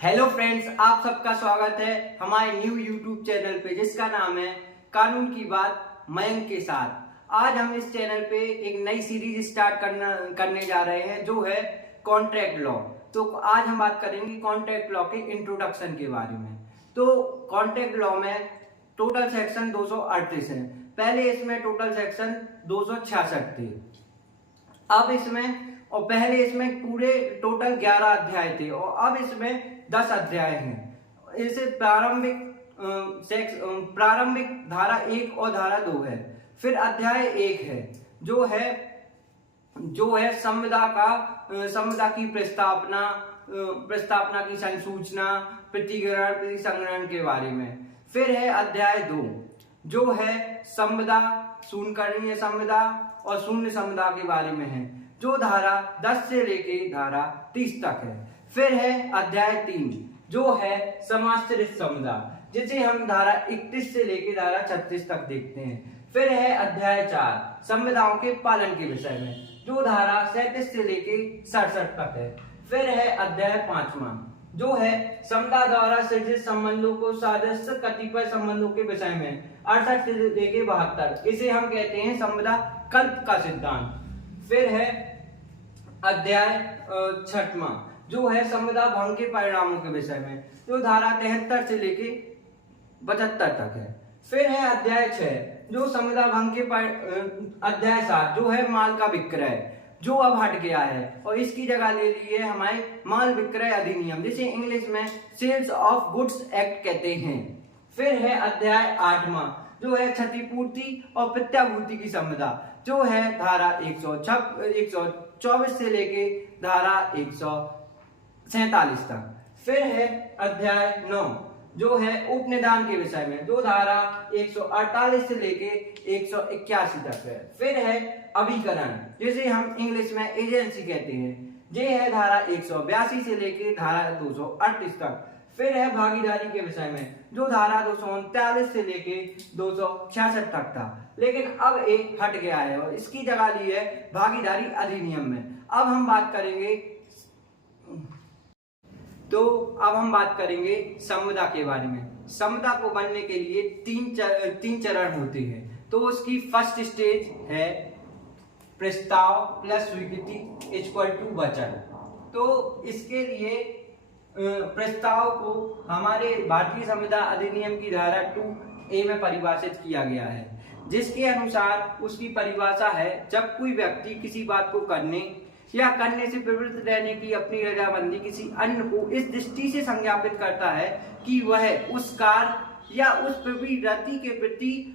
Hello friends, आप सबका स्वागत है हमारे न्यू यूट्यूब चैनल पे जिसका नाम है कानून की बात मयंक के साथ। आज हम इस चैनल पे एक नई सीरीज स्टार्ट करने जा रहे हैं जो है कॉन्ट्रैक्ट लॉ। तो आज हम बात करेंगे कॉन्ट्रैक्ट लॉ के इंट्रोडक्शन के बारे में। तो कॉन्ट्रैक्ट लॉ में टोटल सेक्शन 238 है। पहले इसमें टोटल सेक्शन 266 थे। अब पहले इसमें पूरे टोटल 11 अध्याय थे और अब इसमें 10 अध्याय हैं। इसे प्रारंभिक धारा 1 और धारा 2 है। फिर अध्याय 1 है जो है संविदा की प्रस्तावना की संसूचना, प्रतिग्रहण, प्रतिसंग्रहण के बारे में। फिर है अध्याय 2 जो है संविदा, शून्यकरणीय संविदा और शून्य संविदा के बारे में है, जो धारा 10 से लेके धारा 30 तक है। फिर है अध्याय 3 जो है समाश्रित संविदा, जिसे हम धारा 31 से लेके धारा 36 तक देखते हैं। फिर है अध्याय 4 संविदाओं के पालन के विषय में, जो धारा 37 से लेके 67 तक है। फिर है अध्याय 5 जो है संविदा द्वारा सृजित संबंधों को सादृश्य कतिपय संबंधों के विषय में, 68 से लेके 72। इसे हम कहते हैं संविदा कल्प का सिद्धांत। फिर है अध्याय 6 जो है संविदा भंग के परिणामों के विषय में, जो धारा 73 से लेके 72 तक है। फिर है अध्याय 6 जो संविदा भंग के अध्याय 7 जो है माल का विक्रय, जो अब हट गया है और इसकी जगह ले ली है हमारे माल विक्रय अधिनियम, जिसे इंग्लिश में सेल्स ऑफ गुड्स एक्ट कहते हैं। फिर है अध्याय 8 जो है क्षतिपूर्ति और प्रत्याभूति की संविदा, जो है धारा 124 से लेके धारा 147 तक। फिर है अध्याय 9 जो है उपनिदान के विषय में, जो धारा 148 से लेके 181 तक है। फिर है अभिकरण, जिसे हम इंग्लिश में एजेंसी कहते हैं, ये है धारा 182 से लेके धारा 238 तक। फिर है भागीदारी के विषय में, जो धारा 239 से लेके 266 तक था, लेकिन अब एक हट गया है और इसकी जगह ली है भागीदारी अधिनियम में। अब हम बात करेंगे संविदा के बारे में। संविदा को बनने के लिए तीन चरण होते हैं। तो उसकी फर्स्ट स्टेज है प्रस्ताव प्लस स्वीकृति इक्वल टू वचन। तो इसके लिए प्रस्ताव को हमारे भारतीय संविदा अधिनियम की धारा 2A में परिभाषित किया गया है, जिसके अनुसार उसकी परिभाषा है जब कोई व्यक्ति किसी बात को करने या करने से प्रवृत्त रहने की अपनी रजामंदी किसी अन्य को इस दृष्टि से संज्ञापित करता है कि वह उस कार्य या उस प्रवृत्ति के प्रति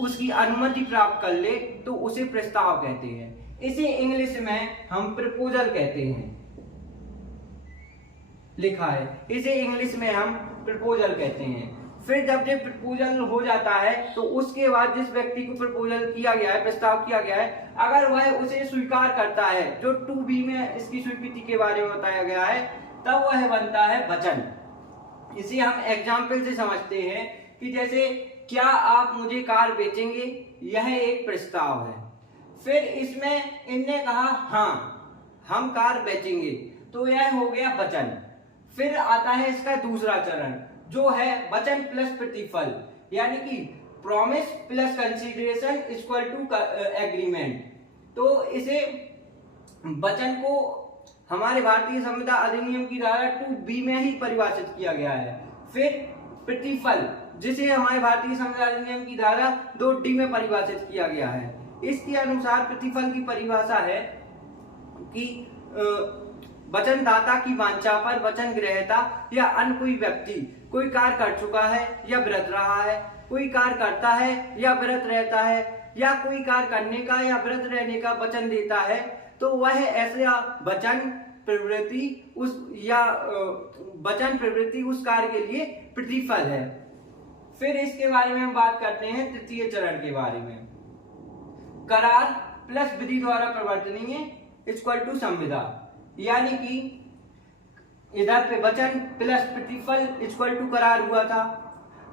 उसकी अनुमति प्राप्त कर ले, तो उसे प्रस्ताव कहते हैं। इसे इंग्लिश में हम प्रपोजल कहते हैं, लिखा है, इसे इंग्लिश में हम प्रपोजल कहते हैं। फिर जब ये प्रपोजल हो जाता है तो उसके बाद जिस व्यक्ति को प्रपोजल किया गया है, प्रस्ताव किया गया है, अगर वह उसे स्वीकार करता है, जो 2B में इसकी स्वीकृति के बारे में बताया गया है, तब वह बनता है वचन। इसे हम एग्जाम्पल से समझते हैं कि जैसे क्या आप मुझे कार बेचेंगे, यह एक प्रस्ताव है। फिर इसमें इनने कहा हाँ हम कार बेचेंगे, तो यह हो गया वचन। फिर आता है इसका दूसरा चरण जो है वचन प्लस प्रतिफल, यानी कि promise plus consideration equal to agreement. तो इसे वचन को हमारे भारतीय संविदा अधिनियम की धारा 2B में ही परिभाषित किया गया है। फिर प्रतिफल, जिसे हमारे भारतीय संविदा अधिनियम की धारा 2D में परिभाषित किया गया है। इसके अनुसार प्रतिफल की परिभाषा है कि वचनदाता की वांछा पर वचन ग्रहता या अन्य कोई व्यक्ति कोई कार्य कर चुका है या व्रत रहा है, कोई कार्य करता है या व्रत रहता है, या कोई कार्य करने का या व्रत रहने का वचन देता है, तो वह ऐसा वचन प्रवृत्ति उस कार्य के लिए प्रतिफल है। फिर इसके बारे में हम बात करते हैं तृतीय चरण के बारे में। करार प्लस विधि द्वारा प्रवर्तनीय इक्वल टू संविदा, यानी कि इधर पे वचन प्लस प्रतिफल इक्वल टू करार हुआ था।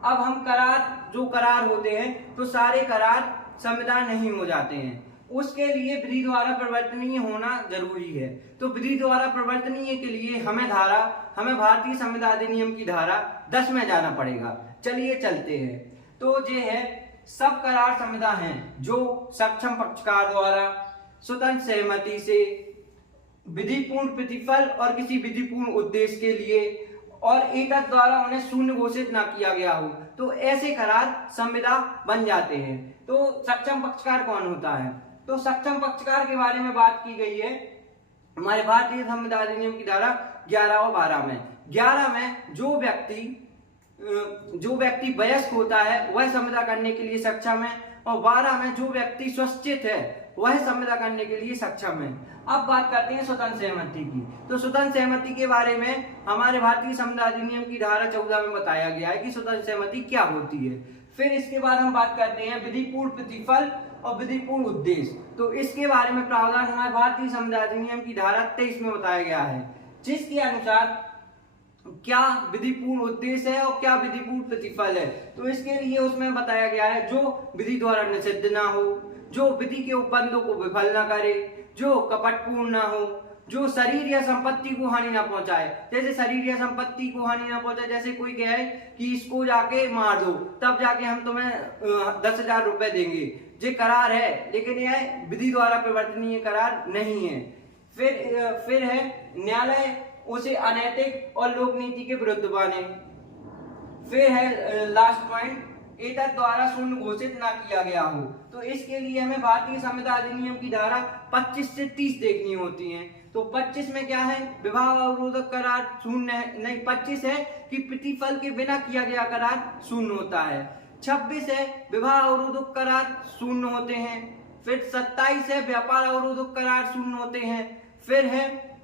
अब हम करार होते हैं तो सारे करार संविदा नहीं हो जाते हैं। उसके लिए विधि द्वारा परिवर्तनीय होना जरूरी है। तो विधि द्वारा परिवर्तनीय के लिए हमें भारतीय संविदा अधिनियम की धारा 10 में जाना पड़ेगा। चलिए चलते हैं। तो ये है सब करार संविदा हैं जो सक्षम पक्षकार द्वारा स्वतंत्र सहमति से विधिपूर्ण प्रतिफल और किसी विधिपूर्ण उद्देश्य के लिए और एतत् द्वारा उन्हें शून्य घोषित न किया गया हो, तो ऐसे करार संविदा बन जाते हैं। तो सक्षम पक्षकार कौन होता है? तो सक्षम पक्षकार के बारे में बात की गई है हमारे भारतीय संविदा अधिनियम की धारा 11 और 12 में। 11 में जो व्यक्ति वयस्क होता है वह संविदा करने के लिए सक्षम है, और 12 में जो व्यक्ति स्वशिक्षित है वह संविदा करने के लिए सक्षम है। अब बात करते हैं स्वतंत्र सहमति की। तो स्वतंत्र सहमति के बारे में हमारे भारतीय संविदा अधिनियम की धारा 14 में बताया गया है कि स्वतंत्र सहमति क्या होती है। फिर इसके बाद हम बात करते हैं विधिपूर्ण प्रतिफल और विधिपूर्ण उद्देश्य। तो इसके बारे में प्रावधान हमारे भारतीय संविदा अधिनियम की धारा 23 में बताया गया है, जिसके अनुसार क्या विधिपूर्ण उद्देश्य है और क्या विधिपूर्ण प्रतिफल है। तो इसके लिए उसमें बताया गया है जो विधि द्वारा निषिद्ध ना हो, जो विधि के उपबंधों को विफल ना करे, जो कपटपूर्ण ना हो, जो शरीर या संपत्ति को हानि ना पहुंचाए। जैसे शरीर या संपत्ति को हानि ना पहुंचाए, जैसे कोई कहे कि इसको जाके मार दो तब जाके हम तुम्हें 10,000 रुपए देंगे, ये करार है, लेकिन यह विधि द्वारा परिवर्तनीय करार नहीं है। फिर है न्यायालय उसे अनैतिक और लोक नीति के विरुद्ध माने। फिर है लास्ट पॉइंट, एतत् द्वारा शून्य घोषित ना किया गया हो। तो इसके लिए हमें भारतीय संविदा अधिनियम की धारा 25 से 30 देखनी होती है। तो 25 में क्या है? विवाह अवरोधक करार शून्य नहीं, 25 है कि प्रतिफल के बिना किया गया करार शून्य होता है। 26 है विवाह अवरोधक करार शून्य होते हैं। फिर 27 है व्यापार अवरोधक करार शून्य होते हैं। फिर है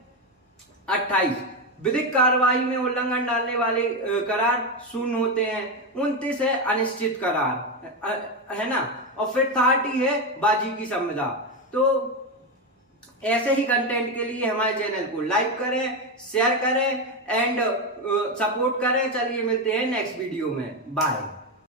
28 विधिक कार्रवाई में उल्लंघन डालने वाले करार शून्य होते हैं। 29 है अनिश्चित करार, है ना। और फिर 30 है बाजी की संविदा। तो ऐसे ही कंटेंट के लिए हमारे चैनल को लाइक करें, शेयर करें एंड सपोर्ट करें। चलिए मिलते हैं नेक्स्ट वीडियो में। बाय।